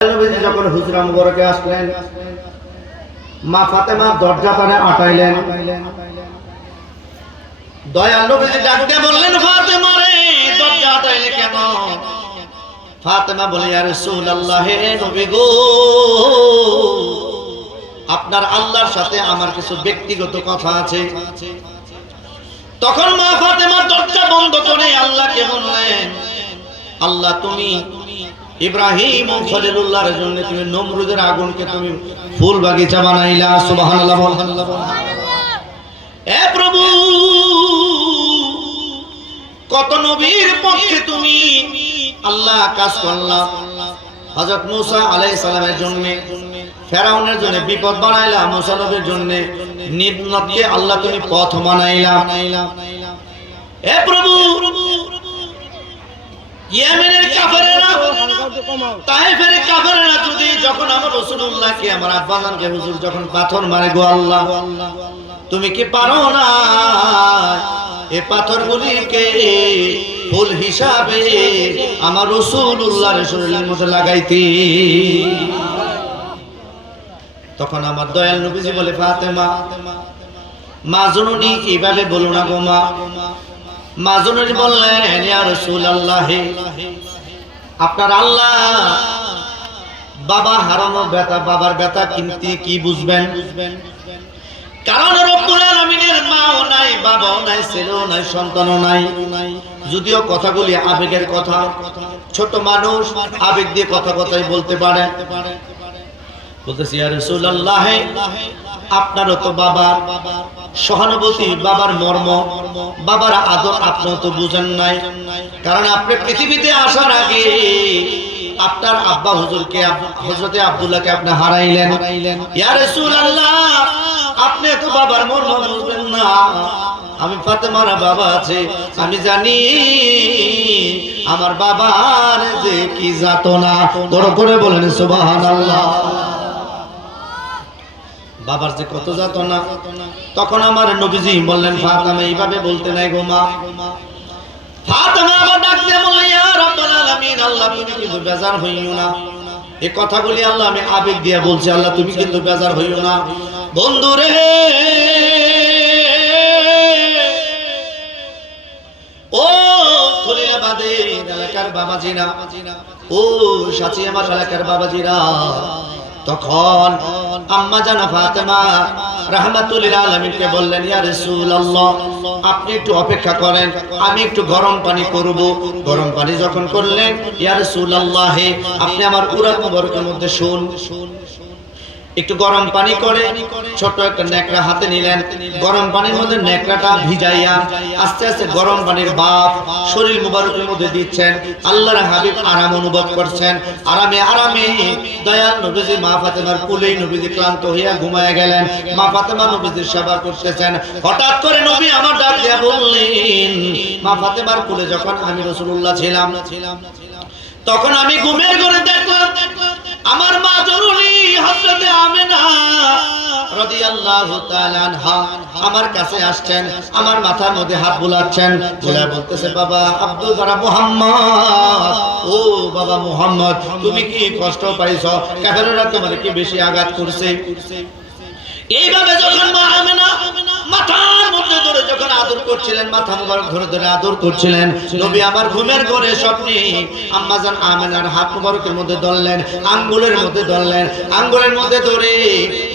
নবীজি যখন হুজরা মুবারকে আসলেন, মা ফাতেমা দরজা পানে আটাইলেন। দয়াল নবীজি ডাক দিয়ে বললেন, ফাতেমা রে, দরজা আটাইলে কেন? ফাতেমা বলে, ইয়া রাসূলুল্লাহ, হে নবী গো, আপনার আল্লাহর সাথে আমার কিছু ব্যক্তিগত কথা আছে। তখন মা ফাতেমা দরজা বন্ধ করে আল্লাহকে বললেন, আল্লাহ, তুমি ইব্রাহিম ও খলিলুল্লাহর জন্য তুমি নমরুদের আগুনকে তুমি ফুল বাগিচা বানাইলা। সুবহানাল্লাহ। এ প্রভু, কত নবীর পক্ষে তুমি আল্লাহ কাজ করলা। হযরত মূসা আলাইহিস সালামের জন্য, ফেরাউনের জন্য বিপদ বানাইলা, মূসা নবীর জন্য নিম্নকে আল্লাহ তুমি পথ বানাইলা। এ প্রভু, ইয়েমেনের কাফেররা, তায়েফের কাফেররা যদি যখন আমার রাসূলুল্লাহকে, আমার আব্বাজানকে হুজুর যখন পাথর মারে, গো আল্লাহ, তুমি কি পারো না এই পাথরগুলিকে ফুল হিসাবে আমার রাসূলুল্লাহর শরীরের মধ্যে লাগাইতে? তখন আমার দয়াল নবীজি বলে, ফাতেমা, মা জননী এইভাবে বলো না গো মা। মা জননী বললেন, ইয়া রাসূলুল্লাহ, আপনার আল্লাহ বাবা হারানো ব্যথা, বাবার ব্যথা কিন্তু কি বুঝবেন? কারণ রব্বুল আলামিনের মাও নাই, বাবাও নাই, ছেলেও নাই, সন্তানও নাই। যদিও কথাগুলি আবেগের কথা, ছোট মানুষ আবেগ দিয়ে কথাই বলতে পারে। বলতেছি, ইয়া রাসূলুল্লাহ, আপনারও তো বাবার সহানুভূতি, বাবার মর্ম, বাবার আদর আপনিও তো বুঝেন নাই। কারণ আপনি পৃথিবীতে আসার আগে আপনার আব্বা হুজুরকে, হযরতে আব্দুল্লাহকে আপনি হারাইলেন। ইয়া রাসূলুল্লাহ, আপনি তো বাবার মর্ম বুঝবেন না। আমি ফাতেমার বাবা আছে, আমি জানি আমার বাবার যে কি যাতনা। বড় করে বলেন সুবহানাল্লাহ। বাবার যে কত যাতনা। তখন আমার নবীজি বললেন, ফাতেমা এইভাবে বলতে নাই গো মা। ফাতেমা আবার ডাক দিয়ে বললেন, ইয়া রাব্বাল আলামিন, আল্লাহ তুমি কিন্তু বেজার হইও না। এই কথাগুলি আল্লাহ আমি আবেগ দিয়ে বলছি, আল্লাহ তুমি কিন্তু বেজার হইও না। বন্ধুরে, ও খলিলাবাদের এলাকার বাবাজিরা, ও সাচি আমার এলাকার বাবাজিরা, তখন আম্মা জানা ফাতেমা রাহমাতুল আলামিনকে বললেন, ইয়া রাসূলুল্লাহ, আপনি একটু অপেক্ষা করেন, আমি একটু গরম পানি করব। গরম পানি যখন করলেন, ইয়া রাসূলুল্লাহ, আপনি আমার উরাত মুবারকের মধ্যে শুন। একটু গরম পানি করে ছোট একটা নেকড়া হাতে নিলেন। গরম পানির মধ্যে নেকড়াটা ভিজাইয়া আস্তে আস্তে গরম পানির ভাপ শরীর মুবারকের মধ্যে দিচ্ছেন। আল্লাহর হাবিব আরাম অনুভব করছেন। আরামে আরামে দয়াল নবীজি মা ফাতেমার কোলেই নবীজি ক্লান্ত হইয়া ঘুমায় গেলেন। মা ফাতেমা নবীজির সেবা করতেছেন। হঠাৎ করে নবী আমার ডাক দিয়া বললেন, মা ফাতেমার কোলে যখন আমি রাসূলুল্লাহ ছিলাম, তখন আমি ঘুমের ঘরে দেখলাম আমার মা জরুরি হযরতে আমেনা রাদিয়াল্লাহু তাআলা আনহা আমার কাছে আসছেন, আমার মাথার মধ্যে হাত বুলাচ্ছেন, বুলা বলতেছে, বাবা আব্দুল বারা মুহাম্মদ, ও বাবা মুহাম্মদ, তুমি কি কষ্ট পাইছো? কাফেররা তোমার কি বেশি আঘাত করছে? এইভাবে যখন মা আমেনা মাথার মধ্যে ধরে যখন আদর করছিলেন, মাথা মুবারক ধরে ধরে আদর করছিলেন, নবী আমার ঘুমের ঘরে স্বপ্নে আম্মাজান আমেনার হাত মুবারকের মধ্যে ধরলেন, আঙ্গুলের মধ্যে ধরলেন, আঙ্গুলের মধ্যে ধরে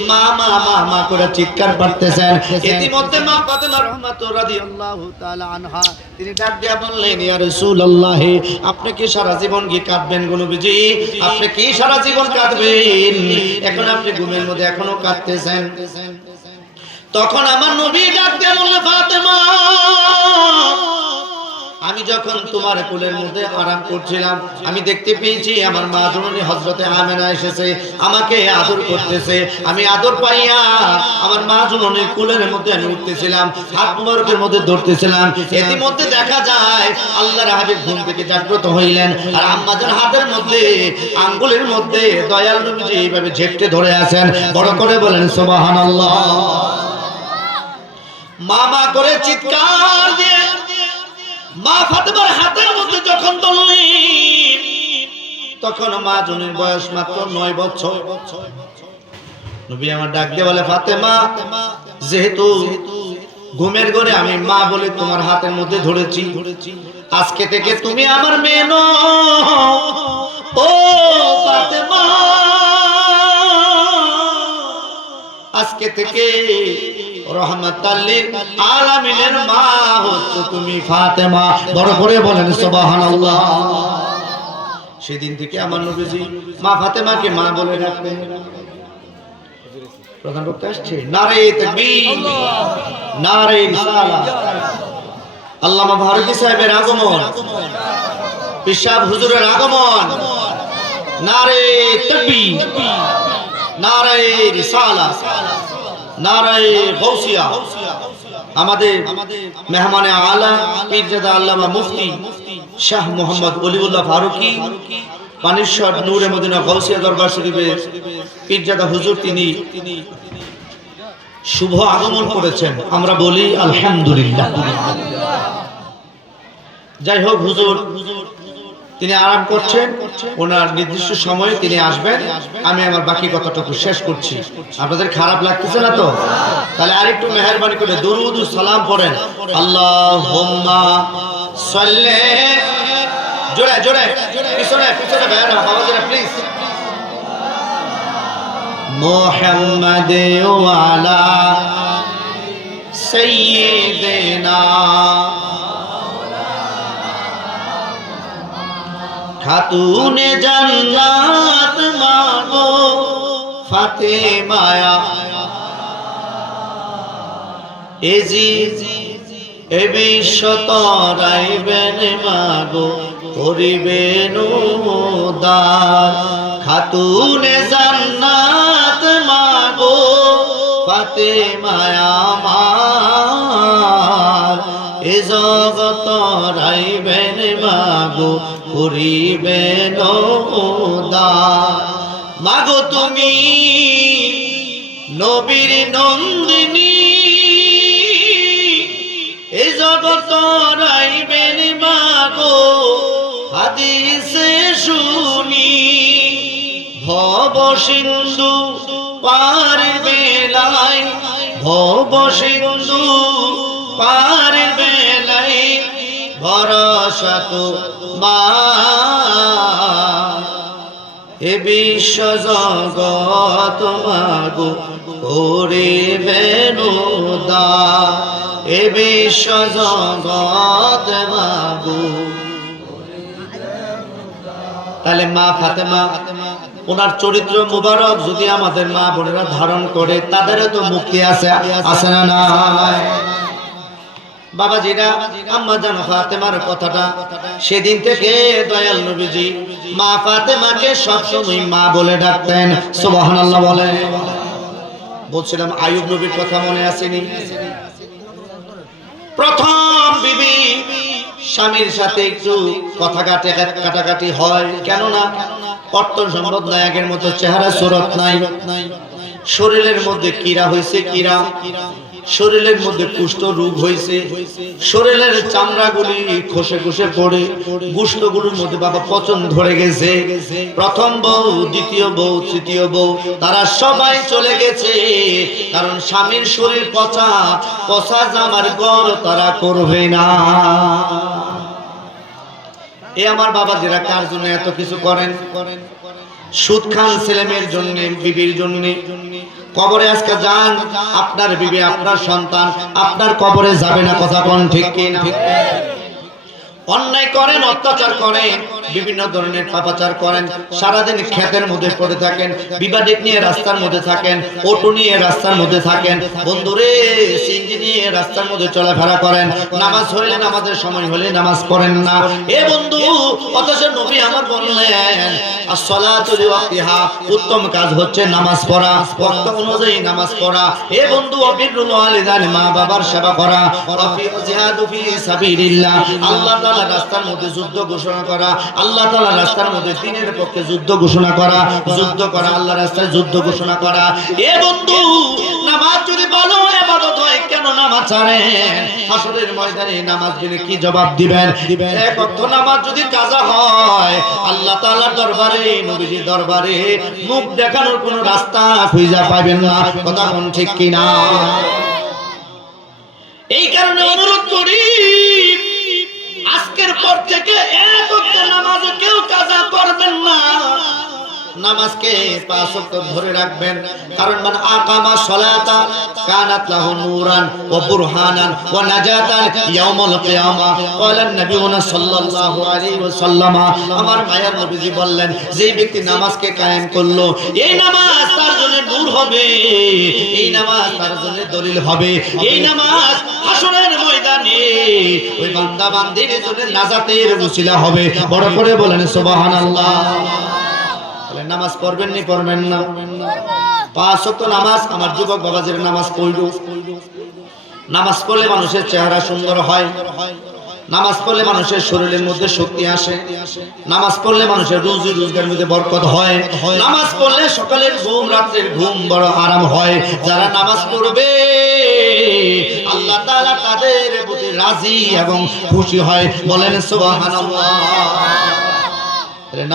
মা মা মা মা করে চিৎকার করতেছেন। ইতিমধ্যে মা ফাতেমা রাহমাতুল্লাহ রাদিয়াল্লাহু তাআলা আনহা তিনি ডাক দিয়া বললেন, ইয়া রাসূলুল্লাহ, আপনি কি সারা জীবন কি কাঁদবেন গো নবীজি? আপনি কি সারা জীবন কাঁদবেন? এখন আপনি ঘুমের মধ্যে এখনো কাঁদতেছেন। তখন আমার নবী ডাক দিয়ে বললেন, ফাতেমা, আমি যখন তোমার কোলের মধ্যে আরাম করছিলাম, আমি দেখতে পেয়েছি আমার মা জননী হযরতে আমেনা এসেছে, আমাকে আদর করতেছে। আমি আদর পাইয়া আমার মা জননীর কোলের মধ্যে আমি উঠতেছিলাম, হাত মুবারকের মধ্যে ধরতেছিলাম। ইতিমধ্যে দেখা যায় আল্লাহর হাবিব ঘুম থেকে জাগ্রত হইলেন, আর আম্মাজান হাতের মধ্যে আঙ্গুলের মধ্যে দয়াল নবীজি এইভাবে ঝেপটে ধরে আছেন। বড় করে বলেন সুবহানাল্লাহ। মামা করে চিৎকার দিয়ে মা ফাতেমার হাতের মধ্যে যখন ধরলেন, তখন মা জনের বয়স মাত্র 9 বছর। নবী আমার ডাক দিয়ে বলে, ফাতেমা, যেহেতু ঘুমের ঘরে আমি মা বলে তোমার হাতের মধ্যে ধরেছি, আজকে থেকে তুমি আমার মেয়ে নও। ও ফাতেমা, আজকে থেকে রহমাতাল লিল আলামিনের মা হচ্ছে তুমি ফাতেমা। বড় করে বলেন সুবহানাল্লাহ। সেদিন থেকে আমার নবীজি মা ফাতেমাকে মা বলে ডাকতেন। প্রধান বক্তা আসছে, নারে তাকবীর, নারে রিসালাত। আল্লামা ভারতী সাহেবের আগমন, পিশাব হুজুরের আগমন, নারে তাকবীর, নারে রিসালাত, নারে গাউসিয়া। আমাদের মেহমানে আলা পীরজাদা আল্লামা মুফতি শাহ মোহাম্মদ ওলিউল্লাহ ফারুকী পানিশ্বর নূরে মদিনা গাউসিয়া দরবার শরীফের পীরজাদা হুজুর তিনি শুভ আগমন করেছেন। আমরা বলি আলহামদুলিল্লাহ। যাই হোক, হুজুর তিনি আরাম করছেন, ওনার নির্দিষ্ট সময়ে তিনি আসবেন। আমি আমার বাকি কথাটুকু শেষ করছি। আপনাদের খারাপ লাগতেছে না তো? তাহলে আরেকটু মেহেরবানি করে দুরুদ ও সালাম পড়েন। আল্লাহুম্মা সাল্লি, জোরে জোরে, পিছনে পিছনে বেরো বাবাজিরা প্লিজ। মুহাম্মাদ ওয়া আলা সাইয়্যিদিনা খাতুনে জান্নাত মাগো ফাতেমা, এজি এ বিশ্ব তরাইবেন মাগো করিবেন উদ্ধার। খাতুনে জান্নাত মাগো ফাতেমা আমার, এ জগত রাইবেন মাগো করিবেন উদ্ধার। মাগো তুমি নবীর নন্দিনী, এ জগত রাইবেন মাগো হাদিসে শুনি। ভব সিন্ধু পার বেলায়, ভব সিন্ধু পার বেলায় ভরসা তোমার। এ বিশ্ব জগৎ মাগো করিবেন উদ্ধার, এ বিশ্ব জগৎ মাগো। তাহলে মা ফাতেমা, ওনার চরিত্র মুবারক যদি আমাদের মা বোনেরা ধারণ করে, তাদেরও তো মুক্তি আছে, আছে না নাই? বাবাজিরা, আম্মা জান ফাতেমার কথাটা সেদিন থেকে দয়াল নবীজি মা ফাতেমাকে সবসময় মা বলে ডাকতেন। সুবহানাল্লাহ বলে। বলছিলাম আইয়ুব নবীর কথা মনে আসেনি? প্রথম বিবি স্বামীর সাথে একটু কথা কাটাকাটি হয়, কেননা অর্থ সম্পদ নাই, আগের মতো চেহারা সুরত নাই, শরীরের মধ্যে কীড়া হয়েছে, কীড়া শরীরের মধ্যে কুষ্ঠ রোগ হয়েছে, শরীরের চামড়াগুলি খসে খসে পড়ে, গোশতগুলোর মধ্যে বাবা পচন ধরে গেছে। প্রথম বউ, দ্বিতীয় বউ, তৃতীয় বউ তারা সবাই চলে গেছে, কারণ স্বামীর শরীর পচা, পচা জামার ঘর তারা করবে না। এ আমার বাবাজিরা কার জন্য এত কিছু করেন? সুদ খান ছেলেমেয়ের জন্য, বিবির জন্য। কবরে আজকে যান, আপনার বিবি, আপনার সন্তান আপনার কবরে যাবে না, কথা কোন ঠিক কিনা? অন্যায় করেন, অত্যাচার করেন, বিভিন্ন ধরনের পাপাচার করেন, সারাদিন ক্ষেতের মধ্যে পড়ে থাকেন, বিবাদিক নিয়ে রাস্তার মধ্যে থাকেন, অটো নিয়ে রাস্তার মধ্যে থাকেন, বন্ধুরে সিঞ্জি নিয়ে রাস্তার মধ্যে চলাফেরা করেন, নামাজ হইলে নামাজের সময় হলে নামাজ পড়েন না। এ বন্ধু, অথচ নবী আমার বললেন আসসালাতু লিওয়াক্তিহা, উত্তম কাজ হচ্ছে নামাজ পড়া, ওয়াক্ত অনুযায়ী নামাজ পড়া। এ বন্ধু, অবিরুল ওয়ালিদান, মা বাবার সেবা করা, জিহাদু ফি সাবিলিল্লাহ, আল্লাহ তাআলা রাস্তার মধ্যে যুদ্ধ ঘোষণা করা, আল্লাহ তাআলার রাস্তার মধ্যে দ্বীনের পক্ষে যুদ্ধ ঘোষণা করা, আল্লাহর রাস্তায় যুদ্ধ ঘোষণা করা। এ বন্ধু, নামাজ যদি ভালো ইবাদত হয় কেন নামাজ ছাড়েন? হাসরের ময়দানে নামাজ দিলে কি জবাব দিবেন? এক ওয়াক্ত নামাজ যদি কাজা হয় আল্লাহ তাআলার দরবারে, নবীজির দরবারে মুখ দেখানোর কোনো রাস্তা খুঁজে পাবেন না। কথা কোন ঠিক কিনা? এই কারণে অনুরোধ করি, আজকের পর থেকে এক ওয়াক্ত নামাজ কেউ কাজা করবেন না। নামাজকে 5 ওয়াক্ত ধরে রাখবেন। কারণ মান আকামা সালাতা কানাত লাহু নূরান ওয়া বুরহানান ওয়া নাজাতান ইয়াউমুল কিয়ামা। ক্বালান নবিয়ুনা সাল্লাল্লাহু আলাইহি ওয়াসাল্লাম, আমার মায়ের নবীজি বললেন, যে ব্যক্তি নামাজকে কায়েম করলো, এই নামাজ তার জন্য নূর হবে, এই নামাজ তার জন্য দলিল হবে, এই নামাজ হাসরের ময়দানে ওই বান্দা বান্দির জন্য নাজাতের ওসিলা হবে। বড় করে বলেন সুবহানাল্লাহ। নামাজ পড়বেন নি পড়বেন না? 5 ওয়াক্ত নামাজ আমার যুবক বাবাজির নামাজ পড়ল। নামাজ পড়লে মানুষের চেহারা সুন্দর হয়, নামাজ পড়লে মানুষের শরীরের মধ্যে শক্তি আসে, নামাজ পড়লে মানুষের রুজি রোজগারের মধ্যে বরকত হয়, নামাজ পড়লে সকালের ঘুম রাতের ঘুম বড় আরাম হয়। যারা নামাজ পড়বে আল্লাহ তাআলা তাদের প্রতি রাজি এবং খুশি হয়। বলেন সুবহানাল্লাহ।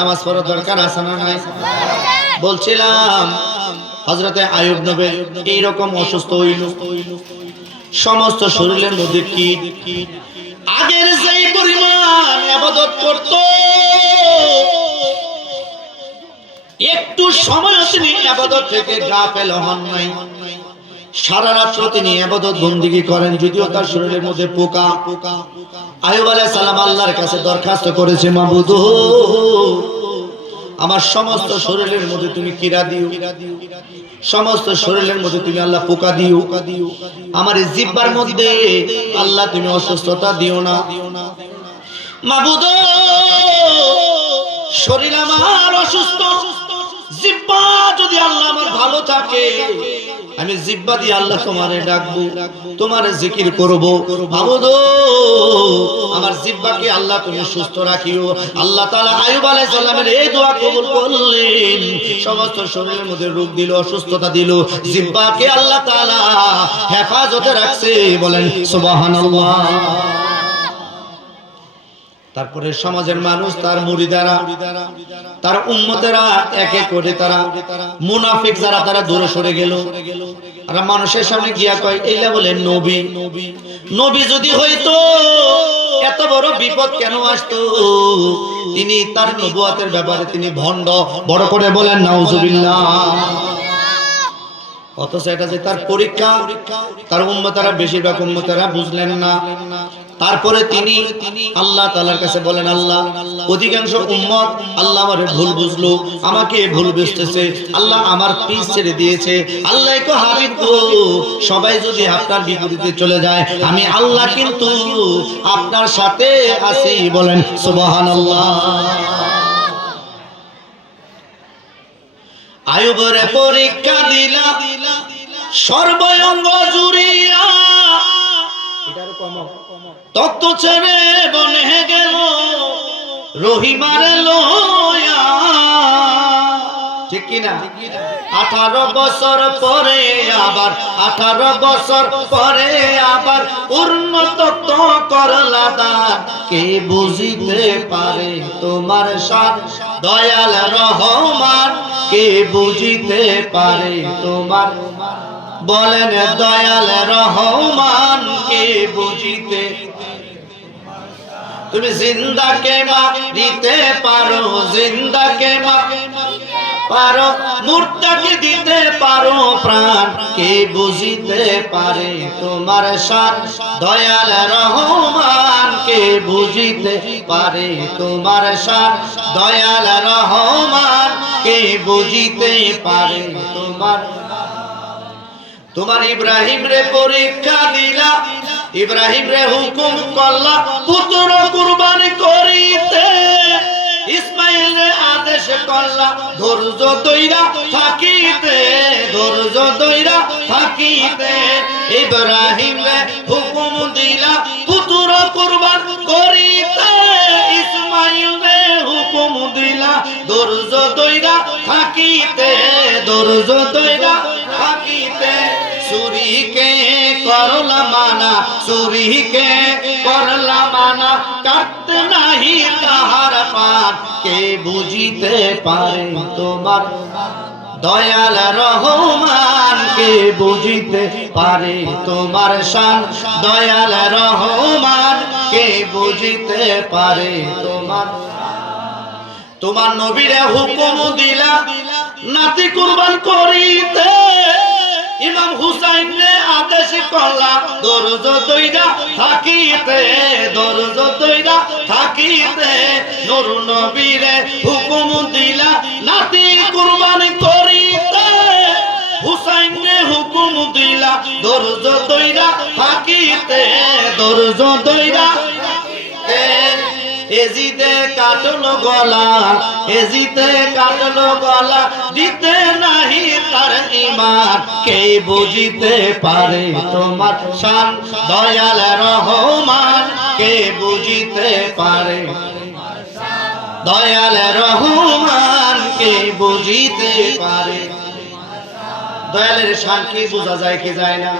নামাজ পড়ার দরকার আছে না নাই? বলছিলাম হযরতে আইয়ুব নবী এইরকম অসুস্থ হইল, সমস্ত শরীরের মধ্যে কি আগের যেই পরিমাণ ইবাদত করত, একটু সময় তিনি ইবাদত থেকে গাফেল হন নাই। সারা রাত তিনি ইবাদত বندگی করেন, যদিও তার শরীরের মধ্যে পোকা। আইয়ুব আলাইহিস সালাম আল্লাহর কাছে দরখাস্ত করেছে, মাবুদ আমার সমস্ত শরীরের মধ্যে তুমি কীড়া দিও, সমস্ত শরীরের মধ্যে তুমি আল্লাহ পোকা দিও, আমার এই জিহ্বার মধ্যে আল্লাহ তুমি অসুস্থতা দিও না। মাবুদ শরীর আমার অসুস্থ, জিহ্বা যদি আল্লাহ আমার ভালো থাকে, আমি জিহ্বা দিয়ে আল্লাহ তোমারে ডাকবো, তোমারে জিকির করব। মাবুদ আমার জিহ্বাকে আল্লাহ তুমি সুস্থ রাখিও। আল্লাহ তাআলা আইয়ুব আলাইহিস সালামের এই দোয়া কবুল করলেন। সমস্ত শরীরের মধ্যে রোগ দিল, অসুস্থতা দিল, জিহ্বাকে আল্লাহ তাআলা হেফাজতে রাখছে। বলেন সুবহানাল্লাহ। তারপরে সমাজের মানুষ, তার মুরিদারা, তার উম্মতেরা এক এক করে তারা মুনাফিক যারা তারা দূরে সরে গেল। আর মানুষের সামনে গিয়া কয়, এইলা বলে নবী, নবী যদি হইতো এত বড় বিপদ কেন আসতো? তিনি তার নবুয়তের ব্যাপারে তিনি ভণ্ড। বড় করে বলেন নাউজুবিল্লাহ। অথচ এটা যে তার পরীক্ষা, তার উম্মতেরা বেশিরভাগ উম্মতেরা বুঝলেন না। তারপরে তিনি আল্লাহ তাআলার কাছে বলেন, আল্লাহ অধিকাংশ উম্মত আল্লাহ আমারে ভুল বুঝলো, আমাকে ভুল বুঝতেছে, আল্লাহ আমার পিছ ছেড়ে দিয়েছে। আল্লাহ কো হাবিব গো, সবাই যদি আপনার বিপরীতে চলে যায়, আমি আল্লাহ কিন্তু আপনার সাথে আছি। বলেন সুবহানাল্লাহ। আইয়ুবের পরীক্ষা দিলা সর্বঙ্গ জুড়িয়া, তত্ত্ব ছেড়ে বনে গেল রহিমার লয়া। ঠিক কিনা? 18 বছর পরে আবার 18 বছর পরে আবার পূর্ণ তত্ত্ব করলা দান। কে বুঝিতে পারে তোমার শান দয়াল রহমান, কে বুঝিতে পারে তোমার, বলেন দয়াল রহমান কে বুঝিতে। তুমি জিন্দাকে মারিতে পারো, জিন্দাকে পারো, মুর্দাকে দিতে পারো প্রাণ, কে বুঝিতে পারে তোমার শান দয়াল রহমান, কে বুঝিতে পারে তোমার শান দয়াল রহমান, কে বুঝিতে পারে তোমার। তোমার ইব্রাহিম রে পরীক্ষা দিলা, ইব্রাহিম রে হুকুম করলা পুত্র কুরবানি করিতে, ইসমাইল রে আদেশ করলা ধৈর্য ধইরা থাকিতে, ধৈর্য ধইরা থাকিতে। ইব্রাহিম রে হুকুম দিলা পুত্র কুরবান করিতে, ইসমাইল রে ধৈর্য ধইরা থাকিতে, ধৈর্য ধইরা থাকিতে, চুরিকে করলা মানা, চুরিকে করলা মানা, কাটতে নাহি তাহার পান, কে বুঝিতে পারে তোমার দয়াল রহমান, কে বুঝিতে পারে তোমার শান, দয়াল রহমান, কে বুঝিতে পারে তোমার। তোমার নবীরে হুকুম দিলা নাতি কুরবান করিতে, ইমাম হুসাইনে আদেশ করলা ধৈর্য ধইরা থাকিতে, ধৈর্য ধইরা থাকিতে, নূর নবীরে হুকুম দিলা নাতি কুরবান করিতে, হুসাইনে হুকুম দিলা ধৈর্য ধইরা থাকিতে, ধৈর্য ধইরা থাকিতে। এজিতে কাটলো গলা, এজিতে কাটলো গলা, দিতে নাহি তার ঈমান, কে বুঝিতে পারে তোমার শান, দয়াল রহমান, কে বুঝিতে পারে দয়াল রহমান, কে বুঝিতে পারে। দয়ালের শান কি বোঝা যায় কি যায় না?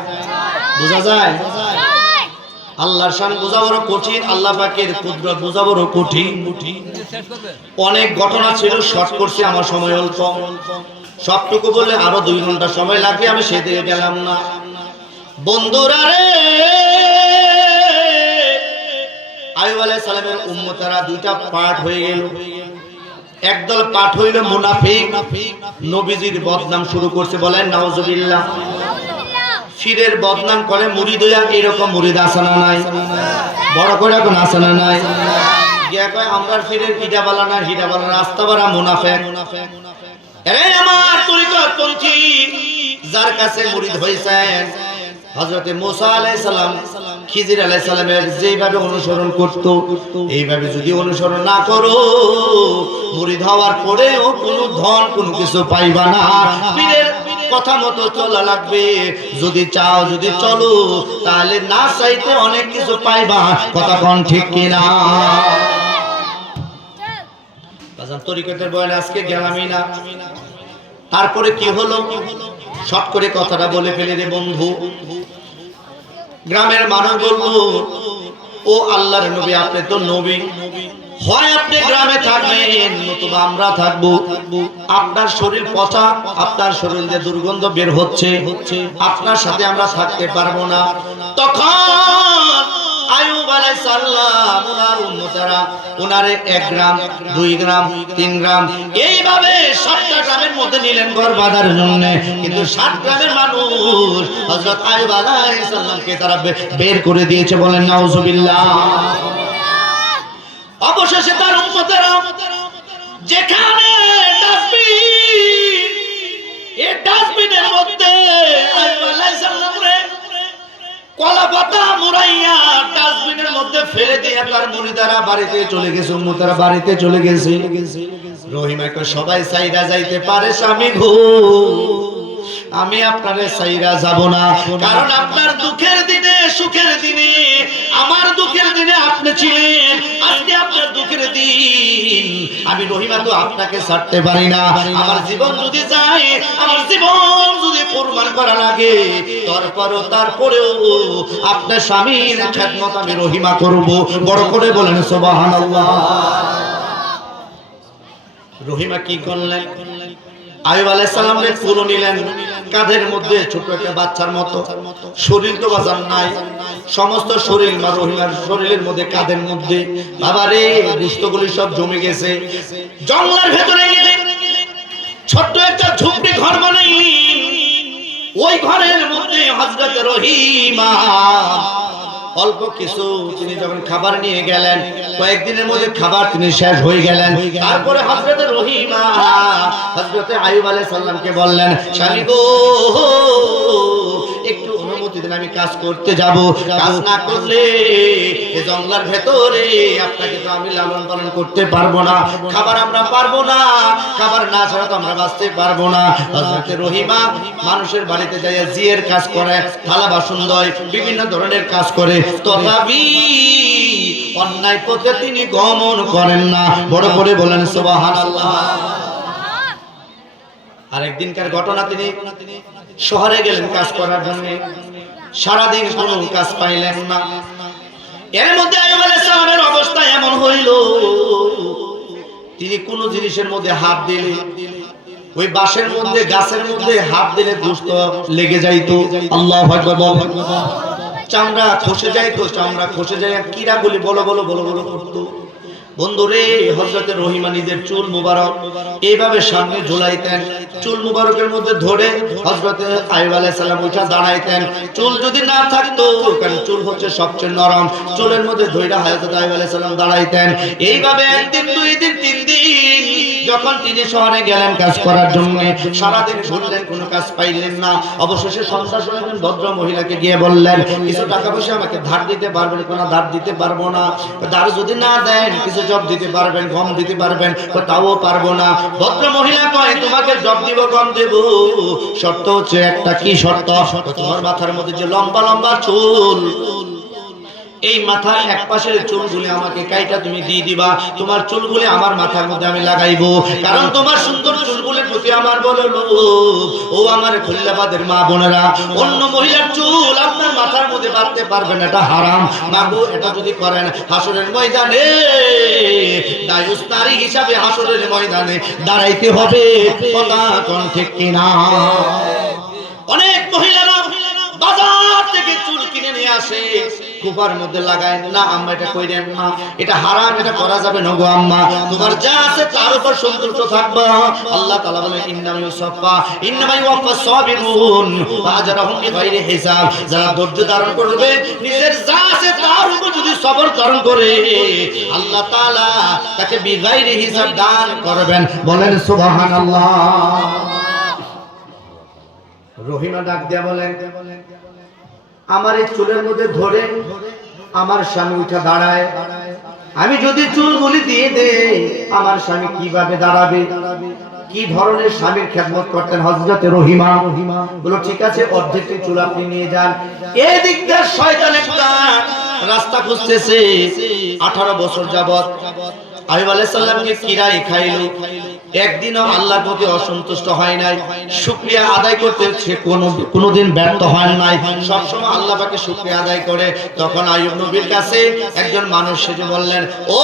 বোঝা যায়। আল্লাহর শান বোঝা বড় কঠিন, আল্লাহ পাকের কুদরত বোঝা বড় কঠিন। অনেক ঘটনা ছিল, শর্ট করছি, আমার সময় অল্প, সবটুকু বললে আরো 2 ঘন্টা সময় লাগবে, আমি সেদিকে গেলাম না। বন্ধুরা রে, আইয়ুব আলাইহিস সালামের উম্মতেরা 2টা পার্ট হয়ে গেল। একদল পার্ট হইল মুনাফিক, নবীজির বদনাম শুরু করছে, বলেন নাউজুবিল্লাহ। ফিরের বদনাম করে মুরিদ হইয়া, এরকম মুরিদ আছে না নাই? বড় করে এখন আছে না নাই? গিয়া কয় আমরা ফিরের ইডাবালা না হিডাবালা, রাস্তা বাড়া মুনাফিক। আরে আমার তরিকতপন্থী যার কাছে মুরিদ হইছেন, হযরতে মুসা আলাইহিস সালাম খিজির আলাইহিস সালামের যেভাবে অনুসরণ করত, এইভাবে যদি অনুসরণ না করো, মুরিদ হওয়ার পরেও কোনো ধন কোনো কিছু পাইবা না। পীরের কথা মতো চলা লাগবে, যদি চাও যদি চলো, তাহলে না চাইতে অনেক কিছু পাইবা। কথা কোন ঠিক কিনা? বাজান তরিকতের বয়ানে আজকে গেলামই না। তারপরে কি হলো, শর্ট করে কথাটা বলে ফেলে রে বন্ধু। গ্রামের মানুষ বলল, ও আল্লাহর নবী, আপনি তো নবী, হয় আপনি গ্রামে থাকবেন নতুবা আমরা থাকবো। আপনার শরীর পচা, আপনার শরীর দিয়ে দুর্গন্ধ বের হচ্ছে, আপনার সাথে আমরা থাকতে পারবো না। তখন আইয়ুব আলাইহিস সালাম ওনার উম্মতেরা ওনারে 1 গ্রাম 2 গ্রাম 3 গ্রাম এইভাবে 7টা গ্রামের মধ্যে নিলেন ঘর বাঁধার জন্য। কিন্তু 7 গ্রামের মানুষ হযরত আইয়ুব আলাইহিস সালামকে তারা বের করে দিয়েছে, বলেন নাউজুবিল্লাহ। অবশেষে তার উম্মতেরা যেখানে ডাস্টবিন, এই ডাস্টবিনের মধ্যে আইয়ুব আলাইহিস সালামরে কলা পাতা মুড়াইয়া ডাস্টবিনের মধ্যে ফেলে দিয়ে তার মুরিদারা বাড়িতে চলে গেছে, উম্মতেরা বাড়িতে চলে গেছে। রহিমাকে সবাই সাইরা যাইতে পারে, স্বামী গো আমি আপনারে সাইরা যাব না, কারণ আপনার দুঃখের দিনে সুখের দিনে, আমার দুঃখের দিনে আপনি ছিলেন, আজকে আপনার দুঃখের দিন। আমি রহিমা তো আপনাকে ছাড়তে পারি না। আমার জীবন যদি যায়, আমার জীবন যদি কুরবান করা লাগে, তারপরেও আপনার স্বামীর খেদমত আমি রহিমা করব। বড় করে বলেন সুবহানাল্লাহ। রহিমা কি করলেন? আইয়ুব আলাইহিস সালামকে তুলে নিলেন কাঁধের মধ্যে, ছোট একটা বাচ্চার মতো। শরীর তো বাজার নাই, সমস্ত শরীর মা রহিমার শরীরের মধ্যে, কাঁধের মধ্যে। বাবারে গোশতগুলি সব জমে গেছে। জঙ্গলের ভেতরে গিয়ে ছোট্ট একটা ঝুপড়ি ঘর বানাইলেন। ওই ঘরের মধ্যে হযরত রহিমা অল্প কিছু তিনি যখন খাবার নিয়ে গেলেন, কয়েকদিনের মধ্যে খাবার তিনি শেষ হয়ে গেলেন। তারপরে হযরত রহিমা হযরত আইয়ুব আলাইহিস সালামকে বললেন, স্বামী গো একটু অনুমতি দিন, আমি কাজ করতে যাব। কাজ না করলে এই জঙ্গলের ভেতরে আপনাকে তো আমি লালন পালন করতে পারবো না, খাবার আমরা পারবো না, খাবার না ছাড়া তো আমরা বাঁচতে পারবো না। হযরত রহিমা মানুষের বাড়িতে যাইয়া জিয়ের কাজ করে, থালা বাসন ধোয়, বিভিন্ন ধরনের কাজ করে, তথাপি অন্যায় পথে তিনি গমন করেন না। বড় করে বলেন সুবহানাল্লাহ। আরেকদিনকার ঘটনা, তিনি শহরে গেলেন কাজ করার জন্য, সারাদিন কোনো কাজ পাইলেন না। এর মধ্যে আইয়ুব আলাইহিস সালামের অবস্থা এমন হইল, তিনি কোন জিনিসের মধ্যে হাত দিলে, ওই বাঁশের মধ্যে গাছের মধ্যে হাত দিলে গোশত লেগে যাইতো। আল্লাহু আকবার বলেন। চামড়া খসে যাইতো, চামড়া খসে যায়, কিরাগুলি বলো বলো বলো বলো করতো। বন্ধুরে, হযরতে রহিমা নিজের চুল মুবারক এইভাবে সামনে ঝুলাইতেন, চুল মুবারকের মধ্যে ধরে হযরতে আইয়ুব আলাইহিস সালাম উঠা দাঁড়াইতেন। চুল যদি না থাকতো, কারণ চুল হচ্ছে সবচেয়ে নরম, চুলের মধ্যে ধইরা হযরতে আইয়ুব আলাইহিস সালাম দাঁড়াইতেন। এইভাবে একদিন, দুই দিন, তিন দিন, যখন তিনি শহরে গেলেন কাজ করার জন্য, সারাদিন ঘুরলেন, কোনো কাজ পাইলেন না। অবশেষে সন্ধ্যা সময় ভদ্র মহিলাকে গিয়ে বললেন, কিছু টাকা পয়সা আমাকে ধার দিতে পারবেন? কোনো ধার দিতে পারবো না। ধার যদি না দেন কিছু জব দিতে পারবেন, গম দিতে পারবেন? তাও পারবো না। ভদ্র মহিলা কয়, তোমাকে জব দিব, গম দেব, শর্ত হচ্ছে একটা। কি শর্ত? তোমার মাথার মধ্যে যে লম্বা লম্বা চুল, এই মাথার এক পাশের চুলগুলি আমাকে কাইটা তুমি দিয়ে দিবা, তোমার চুলগুলি আমার মাথার মধ্যে আমি লাগাইবো, কারণ তোমার সুন্দর চুলগুলির প্রতি আমার বড় লোভ। ও আমার খুল্লাবাদের মা বোনেরা, অন্য মহিলার চুল আপনার মাথার মধ্যে বাঁধতে পারবেন, এটা হারাম। মাগো, এটা যদি করেন হাসরের ময়দানে দায়ুস নারী হিসাবে হাসরের ময়দানে দাঁড়াইতে হবে। কথা কোন ঠিক কিনা? অনেক মহিলারা বাজার থেকে চুল কিনে নিয়ে আসে, কুপার মধ্যে লাগায় না। আম্মা এটা কইরেন না, এটা হারাম, এটা করা যাবে না গো আম্মা। তোমার যা আছে তার উপর সন্তুষ্ট থাকবা। আল্লাহ তাআলা বলেন, ইন্নামা ইউসাফা ইন্নামা ইউওয়াফাস সাবিরুন আজরাহুম বিগাইরি হিসাব। যারা ধৈর্য ধারণ করবে, নিজের যা আছে তার উপর যদি সবর ধারণ করে, আল্লাহ তাআলা তাকে বিগাইরি হিসাব দান করবেন। বলেন সুবহানাল্লাহ। রহিমা ডাক দিয়া বলেন, আমার এই চুলের মধ্যে ধরে আমার স্বামী উঠে দাঁড়ায়, আমি যদি চুলগুলি দিয়ে দেই আমার স্বামী কিভাবে দাঁড়াবে? কি ধরনের স্বামীর খেদমত করতেন হযরতে রহিমা? বলো, ঠিক আছে, অর্ধেকটি চুল আপনি নিয়ে যান। এদিক দিয়ে শয়তান একটা রাস্তা খুঁজতেছে। 18 বছর যাবত আইয়ুব আলাইহিস সালামকে কিরাই খাইলো, একদিনও আল্লাহর প্রতি অসন্তুষ্ট হয় নাই, শুকরিয়া আদায় করতে সে কোনোদিন ব্যর্থ হয় নাই, সবসময় আল্লাহ পাকে শুকরিয়া আদায় করে। তখন আইয়ুব নবীর কাছে একজন মানুষ এসে বললেন, ও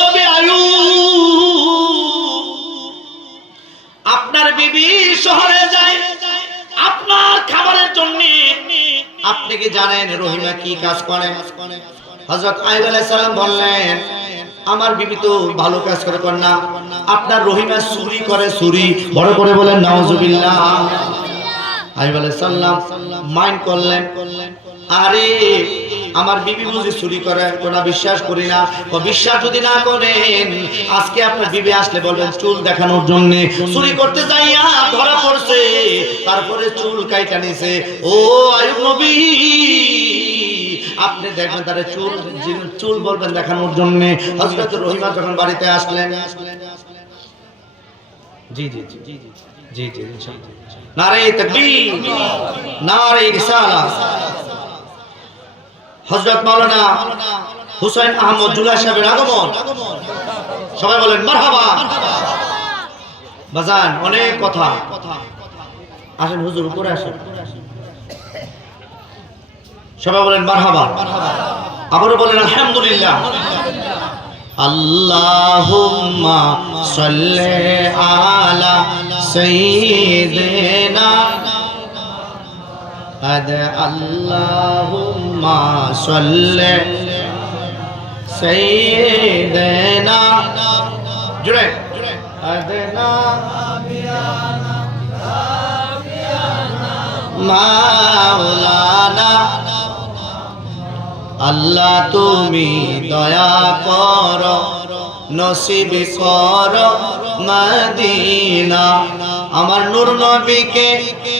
নবী আইয়ুব, আপনার বিবি শহরে যায় আপনার খাবারের জন্য, আপনি কি জানেন রহিমা কি কাজ করে? হযরত আইয়ুব আলাইহিস সালাম বললেন, আমার বিবি তো ভালো কাজ করে না, আপনার রহিমা চুরি করে। চুরি? বড় করে বলেন নাউজুবিল্লাহ। আইয়ুব আলাইহিস সালাম মাইন্ড করলেন, আরে আমার বিবি বুঝি চুরি করে? কোনা বিশ্বাস করি না। বিশ্বাস যদি না করেন, আজকে আপনার বিবি আসলে বলবেন চুল দেখানোর জন্য চুরি করতে যাইয়া ধরা পড়ছে, তারপরে চুল কাইটা নিছে। ও আইয়ুব নবী, আপনি দেখবেন তার চুল বলবেন দেখানোর জন্য। হযরত রহিমা যখন বাড়িতে আসলেন, জি জি জি জি জি জি ইনশাআল্লাহ, নারে তাকবীর, নারে রিসালাত। হযরত মাওলানা হুসাইন আহমদ জুলাই সাহেবের আগমন, সবাই বলেন মারহাবা। বাজান অনেক কথা, আসেন হুজুর উপরে আসেন, সবাই বলেন মারহাবা। আবারও বলেন আলহামদুলিল্লাহ। আল্লাহুম্মা সাল্লি আলা সাইয়্যিদিনা আল্লাহুম্মা সাল্লি সাইয়্যিদিনা জুড়ে আদনা মাওলানা। আল্লাহ তুমি দয়া কর, নসিব কর মদিনা। আমার নূর নবীকে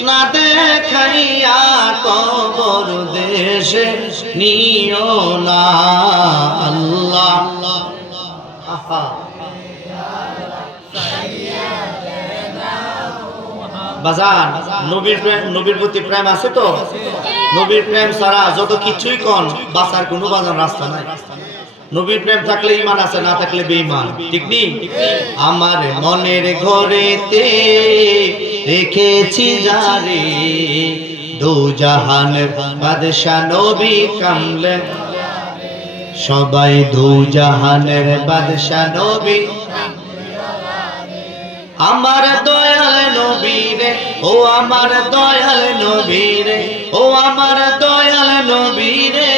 না দেখাইয়া কবর দেশে নিও না আল্লাহ। বাজান নবীর প্রতি প্রেম আছে তো? নবীর প্রেম ছাড়া যত কিছুই কোন বাঁচার কোনো বাজার রাস্তা নাই। নবীর প্রেম থাকলে ঈমান আছে, না থাকলে বেঈমান, ঠিক নেই? আমার মনের ঘরেতে রেখেছি যারে দু জাহানের বাদশা নবী কামলে সবাই দু জাহানের বাদশা নবী আমার দয়াল নবী রে ও আমার দয়াল নবী রে ও আমার দয়াল নবী রে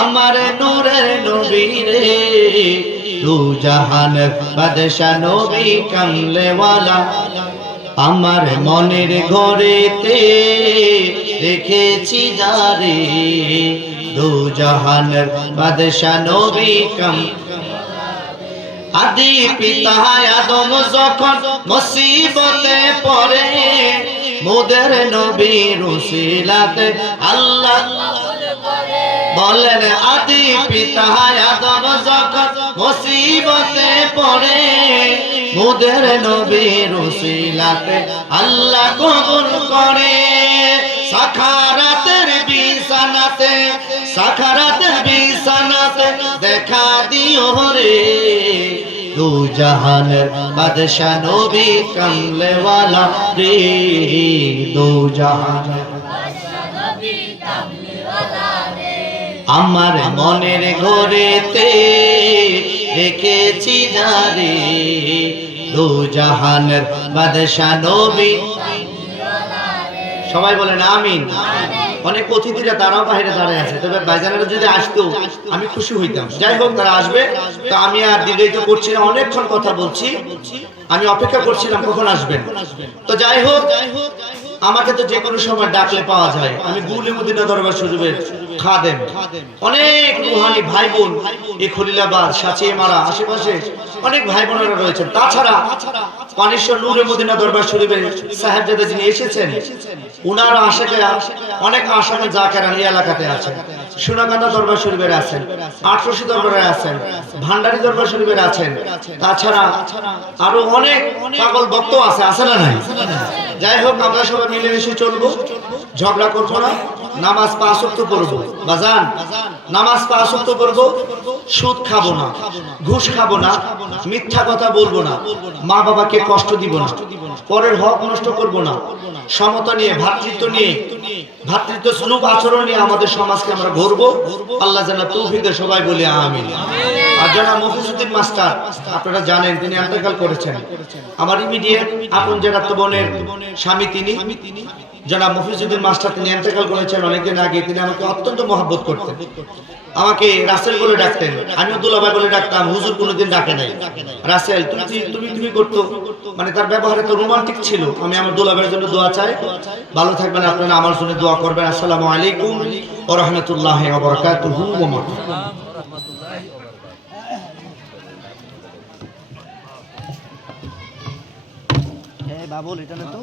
আমার নূরের নবী রে দু জাহানের বাদশা নবী কামলেওয়ালা আমার মনের ঘরেতে রেখেছি যারে দু জাহানের বাদশা নবী আদি পিতা আদম যখন মুসিবতে পড়ে মোদের নবীর উসিলাতে আল্লাহ বলেন আদি পিতা আদম যখন মুসিবতে পড়ে মোদের নবীর উসিলাতে আল্লাহ কবুল করে সাখারাতের বিছানাতে সাখারাতের বিছানাতে দেখা দিও রে দু জাহানের বাদশা নবী কামলেওয়ালা রে দু জাহানের বাদশা নবী কামলেওয়ালা রে আমার মনের ঘরেতে রেখেছি যারে দু জাহানের বাদশা নবী সবাই বলেন আমিন। অনেক অতিথিরা তারাও বাইরে দাঁড়িয়ে আছে, তবে ভাইজানেরা যদি আসতো আমি খুশি হইতাম। যাই হোক তারা আসবে, তো আমি আর দীর্ঘায়িত করছি না, অনেকক্ষণ কথা বলছি, আমি অপেক্ষা করছিলাম কখন আসবেন। তো যাই হোক আমাকে তো যে কোনো সময় ডাকলে পাওয়া যায়। আমি গুলে মদিনা দরবার শরীফের খাদেম, অনেক রুহানি ভাই বোন এই খলিলাবাদ সাঁচিয়ে মারা আশেপাশে অনেক ভাই বোনেরা রয়েছেন। তাছাড়া পানিশ্বর নূরে মদিনা দরবার শরীফের সাহেবজাদা যিনি এসেছেন উনার আশেকে অনেক আশাকে জাকেরান এই এলাকাতে আছেন। সোনাকান্দা দরবার শরীফের আছেন, আটরশি দরবারে আছেন, ভান্ডারী দরবার শরীফের আছেন, তাছাড়া আরো অনেক পাগল ভক্ত আছে, আছে না নাই? যাই হোক আমরা সবাই মিলেমিশে চলবো, ঝগড়া করবো না, নামাজ ৫ ওয়াক্ত পড়বো বাজান, নামাজ ৫ ওয়াক্ত পড়বো, সুদ খাবো না, ঘুষ খাবো না, মিথ্যা কথা বলবো না, মা বাবাকে কষ্ট দিব না, পরের হক নষ্ট করব না, সমতা নিয়ে ভ্রাতৃত্ব নিয়ে ভ্রাতৃত্ব সুলুক আচরণ নিয়ে আমাদের সমাজকে আমরা গড়বো। আল্লাহ যেন তৌফিক দেয়, সবাই বলি আমিন। আর জনাব মফিজউদ্দিন মাস্টার আপনারা জানেন তিনি ইন্তেকাল করেছেন। আমার ইমিডিয়েট আপন জেঠাতো বোনের স্বামী তিনি জনাব মফিজউদ্দিন মাস্টার, তিনি ইন্তেকাল করেছেন অনেকদিন আগে। তিনি আমাকে অত্যন্ত মহব্বত করতেন, আমাকে রাসেল বলে ডাকতেন, আমিও দুলাভাই বলে ডাকতাম, হুজুর কোনোদিন ডাকে নাই। রাসেল তুমি করতো, মানে তার ব্যবহারে তো রোমান্টিক ছিল। আমি আমার দুলাভাইয়ের জন্য দোয়া চাই, ভালো থাকবেন আপনারা, আমার জন্য দোয়া করবেন। আসসালামু আলাইকুম ওয়া রাহমাতুল্লাহি ওয়া বারাকাতুহু ওয়া মাগফিরাতুহু। বাবুল এটা না তো